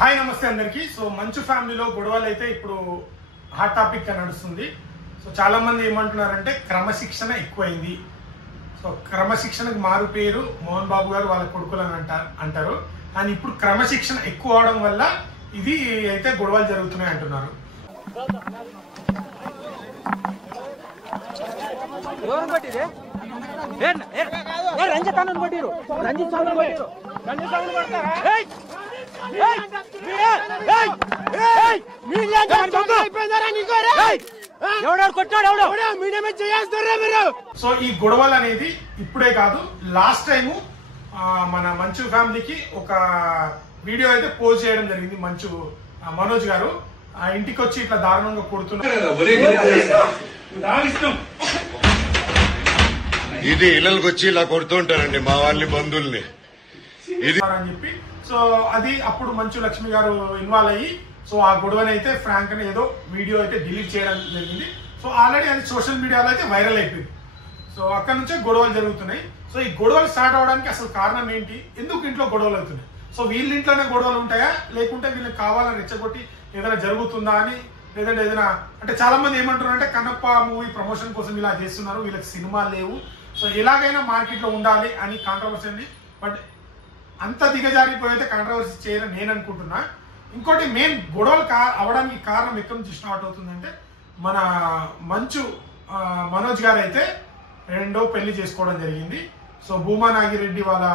Hi నమస్తే అందరికి. So మంచు ఫ్యామిలీలో గొడవలు అయితే ఇప్పుడు హాట్ టాపిక్ గా నడుస్తుంది. సో చాలా మంది ఏమంటున్నారంటే క్రమశిక్షణ ఎక్కువైంది. సో క్రమశిక్షణకు మారు పేరు మోహన్ బాబు గారు వాళ్ళ కొడుకులు అని అంటారు. కానీ ఇప్పుడు క్రమశిక్షణ ఎక్కువ అవడం వల్ల ఇది అయితే గొడవలు జరుగుతున్నాయి అంటున్నారు. సో ఈ గొడవలు అనేది ఇప్పుడే కాదు, లాస్ట్ టైము మన మంచు ఫ్యామిలీకి ఒక వీడియో అయితే పోస్ట్ చేయడం జరిగింది. మనోజ్ గారు ఆ ఇంటికి వచ్చి ఇట్లా దారుణంగా కొడుతున్నారు. ఇది ఇళ్ళకి వచ్చి ఇలా కొడుతుంటారండి మా వాళ్ళని, బంధువుల్ని అని చెప్పి. సో అది అప్పుడు మంచు లక్ష్మి గారు ఇన్వాల్వ్ అయ్యి సో ఆ గొడవని అయితే ఫ్రాంక్ అని ఏదో వీడియో అయితే డిలీట్ చేయడం జరిగింది. సో ఆల్రెడీ అది సోషల్ మీడియాలో అయితే వైరల్ అయిపోయింది. సో అక్కడ నుంచే గొడవలు జరుగుతున్నాయి. సో ఈ గొడవలు స్టార్ట్ అవడానికి అసలు కారణం ఏంటి, ఎందుకు ఇంట్లో గొడవలు అవుతున్నాయి? సో వీళ్ళ ఇంట్లోనే గొడవలు ఉంటాయా, లేకుంటే వీళ్ళకి కావాలని రెచ్చగొట్టి ఏదైనా జరుగుతుందా అని, లేదంటే ఏదైనా అంటే చాలా మంది ఏమంటున్నారు అంటే కన్నప్ప మూవీ ప్రమోషన్ కోసం ఇలా చేస్తున్నారు, వీళ్ళకి సినిమాలు లేవు, సో ఎలాగైనా మార్కెట్ లో ఉండాలి అని కాంట్రవర్సీ ఉంది. బట్ అంత దిగజారిపోయితే కాంట్రవర్సీ చేయాలని నేను అనుకుంటున్నా. ఇంకోటి మెయిన్ గొడవలు అవడానికి కారణం ఎక్కడి నుంచి స్టార్ట్ అవుతుందంటే మన మనోజ్ గారు అయితే రెండో పెళ్లి చేసుకోవడం జరిగింది. సో భూమా నాగిరెడ్డి వాళ్ళ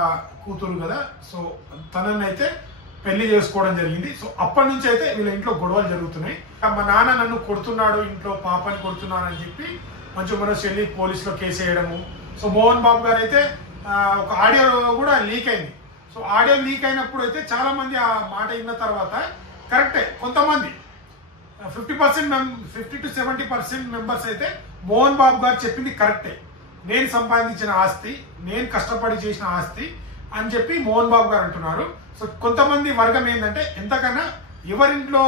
కూతురు కదా, సో తనని అయితే పెళ్లి చేసుకోవడం జరిగింది. సో అప్పటి నుంచి అయితే వీళ్ళ ఇంట్లో గొడవలు జరుగుతున్నాయి. మా నాన్న నన్ను కొడుతున్నాడు, ఇంట్లో పాపని కొడుతున్నాడు అని చెప్పి మనోజ్ వెళ్ళి పోలీసులో కేసు వేయడము. సో మోహన్ బాబు గారు అయితే ఒక ఆడియో కూడా లీక్ అయింది. సో ఆడియో లీక్ అయినప్పుడు అయితే చాలా మంది ఆ మాట విన్న తర్వాత కరెక్టే, కొంతమంది 50% to 70% మెంబర్స్ అయితే మోహన్ బాబు గారు చెప్పింది కరెక్టే, నేను సంపాదించిన ఆస్తి, నేను కష్టపడి చేసిన ఆస్తి అని చెప్పి మోహన్ బాబు గారు అంటున్నారు. సో కొంతమంది వర్గం ఏంటంటే ఎంతకన్నా ఎవరింట్లో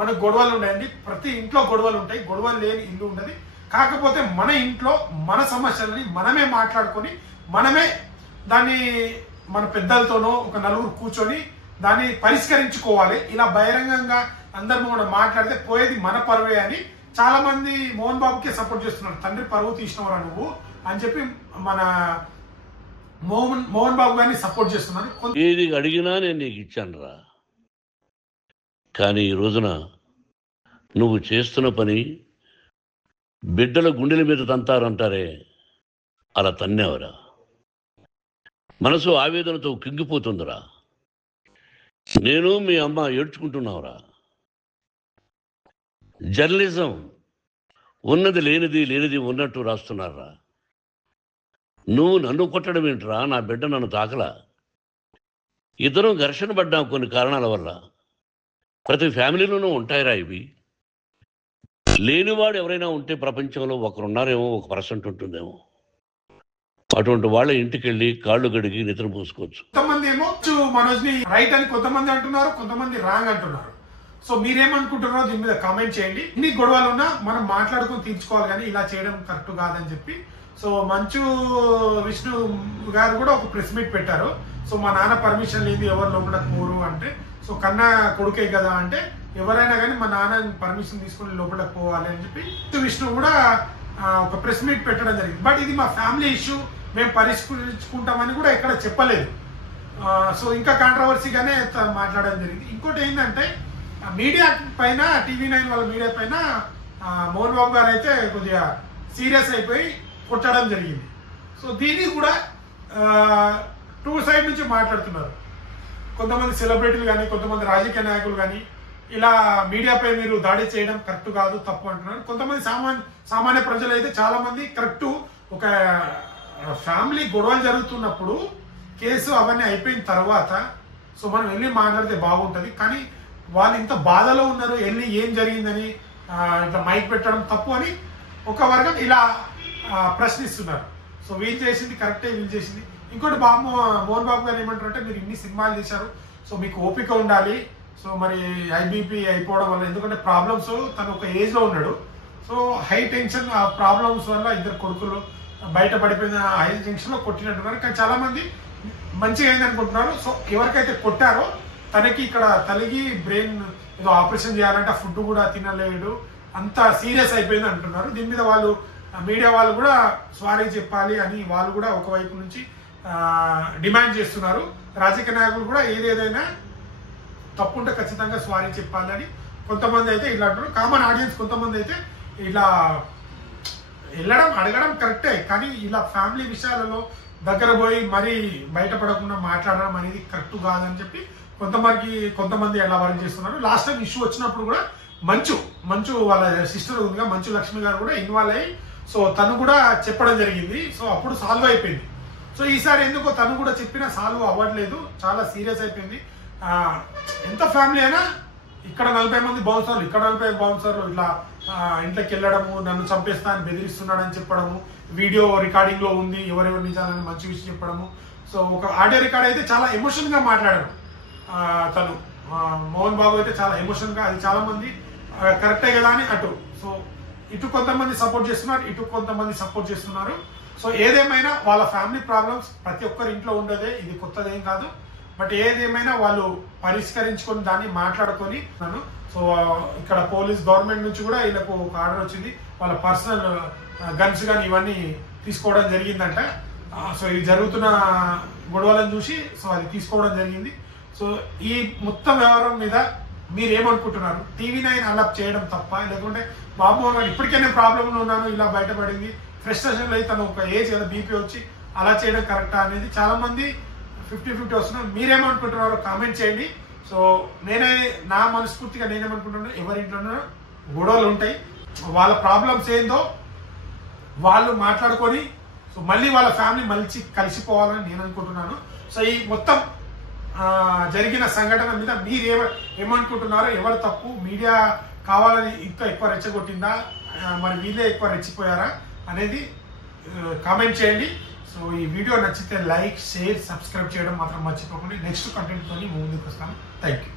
మనకు గొడవలు ఉన్నాయండి, ప్రతి ఇంట్లో గొడవలు ఉంటాయి, గొడవలు లేని ఇల్లు ఉండదు. కాకపోతే మన ఇంట్లో మన సమస్యలని మనమే మాట్లాడుకొని మనమే దాన్ని మన పెద్దలతోనో ఒక నలుగురు కూర్చొని దాన్ని పరిష్కరించుకోవాలి. ఇలా బహిరంగంగా అందరూ కూడా మాట్లాడితే పోయేది మన పరువే అని చాలా మంది మోహన్ బాబుకే సపోర్ట్ చేస్తున్నారు. తండ్రి పరువు తీసినవరా నువ్వు అని చెప్పి మన మోహన్ బాబు గారిని సపోర్ట్ చేస్తున్నారు. ఏది అడిగినా నేను నీకు ఇచ్చాను రా, కానీ ఈ రోజున నువ్వు చేస్తున్న పని బిడ్డల గుండెల మీద తంతారంటారే, అలా తన్నేవరా, మనసు ఆవేదనతో కింగిపోతుందిరా. నేను మీ అమ్మ ఏడ్చుకుంటున్నావురా. జర్నలిజం ఉన్నది లేనిది, లేనిది ఉన్నట్టు రాస్తున్నారా. నువ్వు నన్ను కొట్టడం ఏంట్రా, నా బిడ్డ నన్ను తాకలా. ఇద్దరం ఘర్షణ పడ్డాం కొన్ని కారణాల వల్ల. ప్రతి ఫ్యామిలీలోనూ ఉంటాయిరా ఇవి. లేనివాడు ఎవరైనా ఉంటే ప్రపంచంలో ఒకరున్నారేమో, 1% ఉంటుందేమో. అటువంటి వాళ్ళ ఇంటికి వెళ్ళి కాళ్ళు గడిగి నిద్ర పోసుకోవచ్చు. కొంతమంది ఏమో మనోజ్ ని రైట్ అని కొంతమంది అంటున్నారు, కొంతమంది రాంగ్ అంటున్నారు. సో మీరేమనుకుంటున్నారో దీని మీద కామెంట్ చేయండి. ఇన్ని గొడవలు ఉన్నా మనం మాట్లాడుకుని తీర్చుకోవాలి, కానీ ఇలా చేయడం కరెక్ట్ కాదని చెప్పి. సో విష్ణు గారు కూడా ఒక ప్రెస్ మీట్ పెట్టారు. సో మా నాన్న పర్మిషన్ లేదు ఎవరు లోపలికి పోరు అంటే, సో కన్నా కొడుకే కదా అంటే ఎవరైనా కానీ మా నాన్న పర్మిషన్ తీసుకుని లోపలికి పోవాలి అని చెప్పి విష్ణు కూడా ఒక ప్రెస్ మీట్ పెట్టడం జరిగింది. బట్ ఇది మా ఫ్యామిలీ ఇష్యూ, మేము పరిష్కరించుకుంటామని కూడా ఎక్కడ చెప్పలేదు. సో ఇంకా కాంట్రవర్సీగానే మాట్లాడడం జరిగింది. ఇంకోటి ఏంటంటే మీడియా పైన, TV9 వాళ్ళ మీడియా పైన మోహన్ బాబు గారు అయితే కొద్దిగా సీరియస్ అయిపోయి కొట్టడం జరిగింది. సో దీన్ని కూడా 2 సైడ్ నుంచి మాట్లాడుతున్నారు. కొంతమంది సెలబ్రిటీలు కానీ, కొంతమంది రాజకీయ నాయకులు కానీ ఇలా మీడియాపై మీరు దాడి చేయడం కరెక్ట్ కాదు, తప్పు అంటున్నారు. కొంతమంది సామాన్య ప్రజలు అయితే చాలా మంది కరెక్ట్, ఒక ఫ్యామిలీ గొడవలు జరుగుతున్నప్పుడు కేసు అవన్నీ అయిపోయిన తర్వాత సో మనం వెళ్ళి మాట్లాడితే బాగుంటుంది. కానీ వాళ్ళు ఇంత బాధలో ఉన్నారు, వెళ్ళి ఏం జరిగిందని ఇట్లా మైక్ పెట్టడం తప్పు అని ఒక వర్గం ఇలా ప్రశ్నిస్తున్నారు. సో వీళ్ళు చేసింది కరెక్టే, వీళ్ళు చేసింది. ఇంకోటి మోహన్ బాబు గారు ఏమంటారు అంటే, మీరు ఇన్ని సినిమాలు చేశారు, సో మీకు ఓపిక ఉండాలి. సో మరి ఐబీపీ అయిపోవడం వల్ల, ఎందుకంటే ప్రాబ్లమ్స్ తను ఒక ఏజ్ లో ఉన్నాడు. సో హై టెన్షన్ ప్రాబ్లమ్స్ వల్ల ఇద్దరు కొడుకులు బయట పడిపోయిన హై టెన్షన్ లో కొట్టినట్టున్నారు. కానీ చాలా మంది మంచిగా అయింది అనుకుంటున్నారు. సో ఎవరికైతే కొట్టారో తనకి ఇక్కడ తలిగి బ్రెయిన్ ఏదో ఆపరేషన్ చేయాలంటే ఫుడ్ కూడా తినలేడు, అంత సీరియస్ అయిపోయింది అంటున్నారు. దీని మీద వాళ్ళు మీడియా వాళ్ళు కూడా సారీ చెప్పాలి అని వాళ్ళు కూడా ఒకవైపు నుంచి డిమాండ్ చేస్తున్నారు. రాజకీయ నాయకులు కూడా ఏదేదైనా తప్పుంటే ఖచ్చితంగా సారీ చెప్పాలని కొంతమంది అయితే ఇలా అంటారు. కామన్ ఆడియన్స్ కొంతమంది అయితే ఇలా వెళ్ళడం అడగడం కరెక్టే, కానీ ఇలా ఫ్యామిలీ విషయాలలో దగ్గర పోయి మరీ బయటపడకుండా మాట్లాడడం అనేది కరెక్ట్ కాదని చెప్పి కొంతమంది ఎలా వర్క్ చేస్తున్నారు. లాస్ట్ టైం ఇష్యూ వచ్చినప్పుడు కూడా మంచు వాళ్ళ సిస్టర్ ఉందిగా, మంచు లక్ష్మి గారు కూడా ఇన్వాల్వ్ అయ్యి సో తను కూడా చెప్పడం జరిగింది. సో అప్పుడు సాల్వ్ అయిపోయింది. సో ఈసారి ఎందుకో తను కూడా చెప్పినా సాల్వ్ అవ్వట్లేదు, చాలా సీరియస్ అయిపోయింది. ఎంత ఫ్యామిలీ అయినా ఇక్కడ 40 మంది బౌన్సర్లు, ఇక్కడ 40 బౌన్సర్లు ఇట్లా ఇంట్లోకి వెళ్ళడము, నన్ను చంపేస్తా అని బెదిరిస్తున్నాడని చెప్పడము, వీడియో రికార్డింగ్ లో ఉంది ఎవరెవరు నిజాలని మంచి విషయం చెప్పడము. సో ఒక ఆడియో రికార్డ్ అయితే చాలా ఎమోషన్ గా మాట్లాడారు తను, మోహన్ బాబు అయితే చాలా ఎమోషన్ గా, అది చాలా మంది కరెక్టే కదా అని అటు సో ఇటు కొంతమంది సపోర్ట్ చేస్తున్నారు, ఇటు కొంతమంది సపోర్ట్ చేస్తున్నారు. సో ఏదేమైనా వాళ్ళ ఫ్యామిలీ ప్రాబ్లమ్స్ ప్రతి ఒక్కరి ఇంట్లో ఉండేదే, ఇది కొత్తదేం కాదు. బట్ ఏదేమైనా వాళ్ళు పరిష్కరించుకొని దాన్ని మాట్లాడుకొని సో ఇక్కడ పోలీస్ గవర్నమెంట్ నుంచి కూడా వీళ్ళకు ఒక ఆర్డర్ వచ్చింది, వాళ్ళ పర్సనల్ గన్స్ కానీ ఇవన్నీ తీసుకోవడం జరిగిందంట. సో ఇది జరుగుతున్న గొడవలను చూసి సో అది తీసుకోవడం జరిగింది. సో ఈ మొత్తం వ్యవహారం మీద మీరేమనుకుంటున్నారు? TV9 అలా చేయడం తప్ప, లేకుంటే బాబుమోహన్ గారు ఇప్పటికే నేను ప్రాబ్లంలో ఉన్నాను ఇలా బయటపడింది, ఫ్రస్ట్రేషన్లో అయితే తను ఒక ఏజ్ కదా బీపీ వచ్చి అలా చేయడం కరెక్టా అనేది చాలా మంది 50-50 వస్తున్నారు. మీరేమనుకుంటున్నారో కామెంట్ చేయండి. సో నా మనస్ఫూర్తిగా నేనేమనుకుంటున్నాను, ఎవరింట్లోనూ గొడవలు ఉంటాయి, వాళ్ళ ప్రాబ్లమ్స్ ఏందో వాళ్ళు మాట్లాడుకొని సో మళ్ళీ వాళ్ళ ఫ్యామిలీ మళ్ళీ కలిసిపోవాలని నేను అనుకుంటున్నాను. సో ఈ మొత్తం జరిగిన సంఘటన మీద మీరు ఏమనుకుంటున్నారో, ఎవరు తప్పు, మీడియా కావాలని ఇంకా ఎక్కువ రెచ్చగొట్టిందా, మరి వీళ్ళే ఎక్కువ రెచ్చిపోయారా అనేది కామెంట్ చేయండి. సో ఈ వీడియో నచ్చితే లైక్, షేర్, సబ్స్క్రైబ్ చేయడం మాత్రం మర్చిపోకండి. నెక్స్ట్ కంటెంట్తో ముందుకు వస్తాను. Thank you.